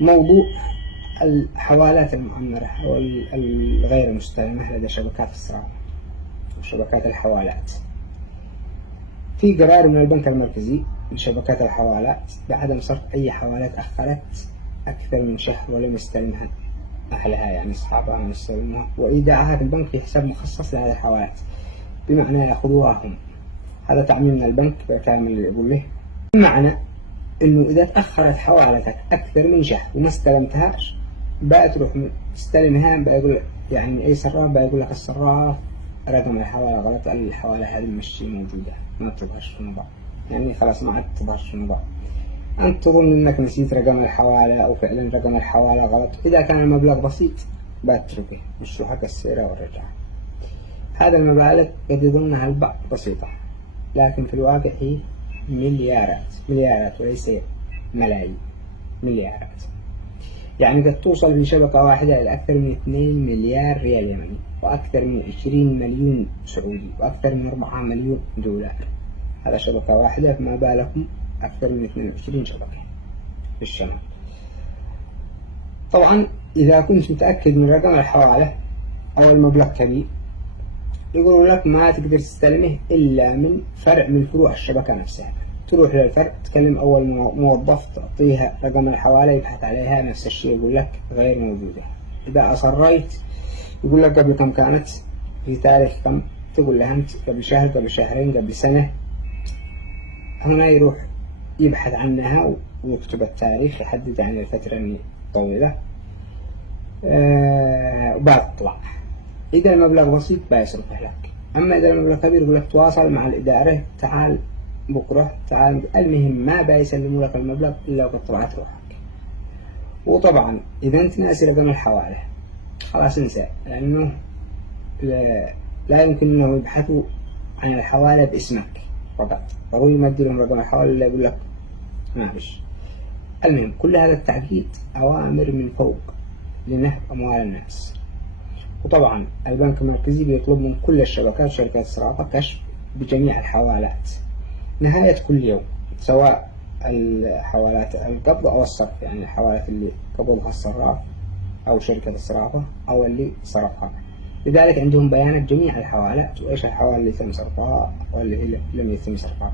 موضوع الحوالات المؤمرة أو الغير مستلمة لدى شبكات الصرافة وشبكات الحوالات. في قرار من البنك المركزي لشبكات الحوالات بعدم صرف أي حوالات أخرت أكثر من شهر ولم يستلمها أهلها، يعني أصحابها لم يستلموها، وإيداعها في البنك في حساب مخصص لهذه الحوالات، بمعنى يأخذوها هم. هذا تعميم من البنك بالكلام اللي يقول له، بمعنى إنه إذا تأخرت حوالتك أكثر من شهر وما استلمتهاش بقى تروح تستلمها، بقى يقول يعني أي صراف بقى يقول لك الصراف رقم الحوالة غلط، الحوالة هذه مش موجودة، ما تظهرش في النظام، يعني خلاص ما عاد تظهرش في النظام. أنت تظن إنك نسيت رقم الحوالة أو فعلا رقم الحوالة غلط. إذا كان المبلغ بسيط بتركه، مش حق السيرة والرجعة. هذا المبالغ قد يظنها البعض بسيطة، لكن في الواقع هي مليارات وليس ملايين، مليارات. يعني قد توصل في شبكة واحدة إلى أكثر من 2 مليار ريال يمني، وأكثر من 20 مليون سعودي، وأكثر من 4 مليون دولار. هذا شبكة واحدة، فما بالكم أكثر من 22 شبكة في الشمال. طبعا إذا كنت متأكد من رقم الحوالة أو المبلغ كبير، يقولون لك ما تقدر تستلمه إلا من فرع من فروع الشبكة نفسها. تروح للفرع، تكلم أول موظف، تعطيها رقم الحوالة، يبحث عليها، نفس الشيء يقول لك غير موجودة. إذا أصريت يقول لك قبل كم كانت، في تاريخ كم، تقول له أنت قبل شهر، قبل شهرين، قبل سنة. هنا يروح يبحث عنها ويكتب التاريخ، يحدد عن الفترة طويلة، وبعد تطلع. إذا المبلغ بسيط بيصرفه لك، أما إذا المبلغ كبير يقول لك تواصل مع الإدارة، تعال بكرة، تعال. المهم ما بيسلموا لك المبلغ إلا وقد طلعت روحك. وطبعا إذا أنت ناسي رقم الحوالة خلاص انسى، لأنه لا يمكن أنه يبحثوا عن الحوالة باسمك فقط، ضروري ما تدي لهم رقم الحوالة إلا يقول لك ما فيش. المهم كل هذا التعقيد أوامر من فوق لنهب أموال الناس. وطبعا البنك المركزي بيطلب من كل الشبكات وشركات الصرافة كشف بجميع الحوالات نهاية كل يوم، سواء الحوالات القبض أو الصرف، يعني الحوالات اللي قبضها الصراف أو شركة الصرافة أو اللي صرفها. لذلك عندهم بيانات جميع الحوالات، وإيش الحوالة اللي تم صرفها واللي لم يتم صرفها.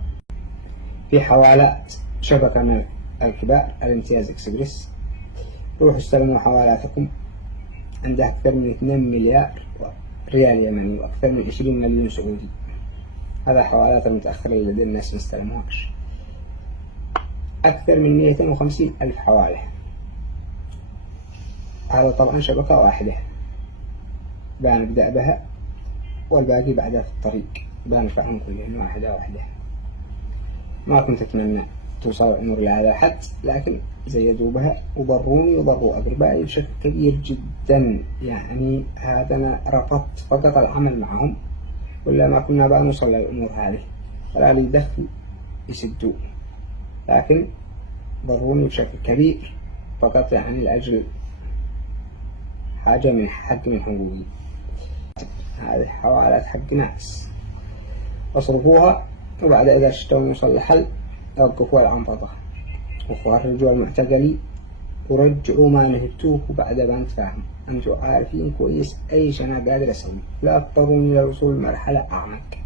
في حوالات شبكة من الكبار، الامتياز إكسبريس، روحوا استلموا حوالاتكم، عندها أكثر من 2 مليار ريال يمني وأكثر من 20 مليون سعودي. هذا حوالات المتأخرة اللي الناس ما استلموهاش، أكثر من 250 ألف حوالة. هذا طبعا شبكة واحدة بنبدأ بها، والباقي بعدها في الطريق بنفعهم كلهم واحدة. ما كنت أتمنى توصل الأمور لهذا الحد، لكن زيدوا بها وضروني وضروا أقربائي بشكل كبير جدا. يعني هذا أنا رفضت فقط العمل معهم، ولا ما كنا بقى نوصل للأمور هذه، ولا لي دخل يسدوا، لكن ضروني بشكل كبير فقط، يعني لأجل حاجة من حق من حقوقي. هذه حوالات حق ناس، اصرفوها، وبعد إذا اشتوا نوصل لحل وقفوا العنبطة وخرجوا المعتقلي ورجعوا ما نهبتوه. وبعد ما نتفاهم، أنتوا عارفين كويس أي شيء أنا قادر أسوي، لا تضطروني للوصول لمرحلة أعمق.